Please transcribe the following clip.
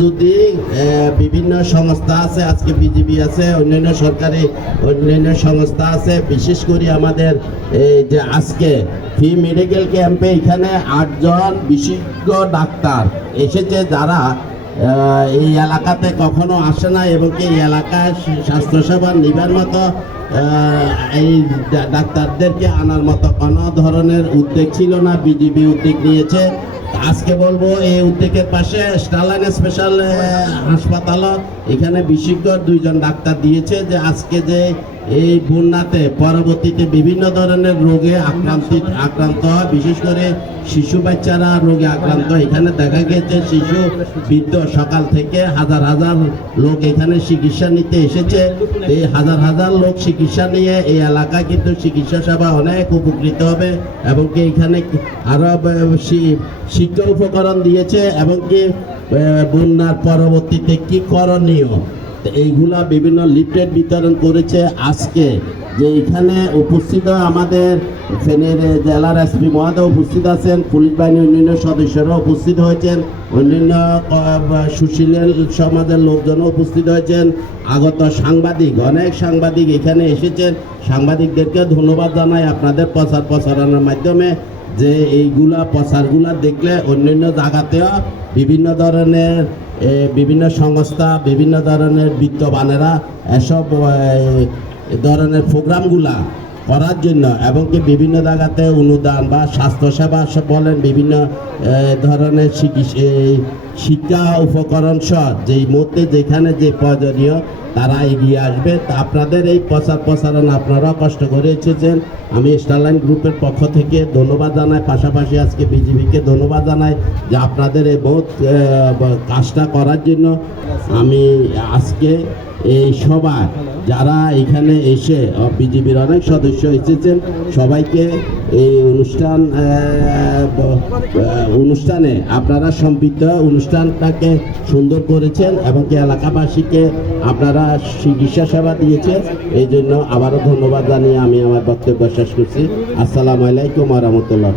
যদি বিভিন্ন সংস্থা আছে, আজকে বিজিবি আছে, অন্যান্য সরকারি অন্যান্য সংস্থা আছে, বিশেষ করে আমাদের যে আজকে ফ্রি মেডিকেল ক্যাম্পে এখানে 8 জন বিশেষজ্ঞ ডাক্তার এসেছে, যারা এই এলাকাতে কখনো আসে না এবং এই এলাকায় স্বাস্থ্যসেবা নিবার মতো এই ডাক্তারদেরকে আনার মতো কোনো ধরনের উদ্যোগ ছিল না। বিজিবি উদ্যোগ নিয়েছে। আজকে বলবো এই উদ্যোগের পাশে স্টারলাইন স্পেশাল হাসপাতাল এখানে বিশেষজ্ঞ 2 জন ডাক্তার দিয়েছে, যে আজকে যে এই বন্যাতে পরবর্তীতে বিভিন্ন ধরনের রোগে আক্রান্ত হয়, বিশেষ করে শিশু বাচ্চারা রোগে আক্রান্ত। এখানে দেখা গেছে শিশু বৃদ্ধ সকাল থেকে হাজার হাজার লোক এখানে চিকিৎসা নিতে এসেছে। এই হাজার হাজার লোক চিকিৎসা নিয়ে এই এলাকা কিন্তু চিকিৎসা সেবা অনেক উপকৃত হবে এবং কি এখানে আরো শিক্ষা উপকরণ দিয়েছে এবং কি বন্যার পরবর্তীতে কি করণীয় এইগুলা বিভিন্ন লিফলেট বিতরণ করেছে। আজকে যে এখানে উপস্থিত আমাদের ফেনীর জেলার এসপি মহোদয় উপস্থিত আছেন, পুলিশ বাহিনীর অন্যান্য সদস্যরা উপস্থিত হয়েছেন, অন্যান্য সুশীল সমাজের লোকজনও উপস্থিত হয়েছেন, আগত সাংবাদিক অনেক সাংবাদিক এখানে এসেছেন। সাংবাদিকদেরকে ধন্যবাদ জানাই আপনাদের প্রচারণার মাধ্যমে, যে এইগুলা প্রচারগুলা দেখলে অন্যান্য জায়গাতেও বিভিন্ন ধরনের বিভিন্ন সংস্থা বিভিন্ন ধরনের বিত্তবানেরা এসব ধরনের প্রোগ্রামগুলা করার জন্য এবং কি বিভিন্ন জায়গাতে অনুদান বা স্বাস্থ্যসেবা বলেন বিভিন্ন ধরনের শিক্ষা উপকরণ সহ যেই মধ্যে যেখানে যে প্রয়োজনীয় তারা এগিয়ে আসবে। আপনাদের এই প্রচারণা আপনারা কষ্ট করে এসেছেন। আমি স্টারলাইন গ্রুপের পক্ষ থেকে ধন্যবাদ জানাই, পাশাপাশি আজকে বিজিবিকে ধন্যবাদ জানাই যে আপনাদের এই বহুত কাজটা করার জন্য। আমি আজকে এই সবাই যারা এখানে এসে বিজিবির অনেক সদস্য এসেছেন, সবাইকে এই অনুষ্ঠানে আপনারা সম্পৃক্ত অনুষ্ঠানটাকে সুন্দর করেছেন এবং কি এলাকাবাসীকে আপনারা চিকিৎসা সেবা দিয়েছেন। এই জন্য আবারও ধন্যবাদ জানিয়ে আমি আমার বক্তব্য শেষ করছি। আসসালামু আলাইকুম ওয়া রাহমাতুল্লাহ।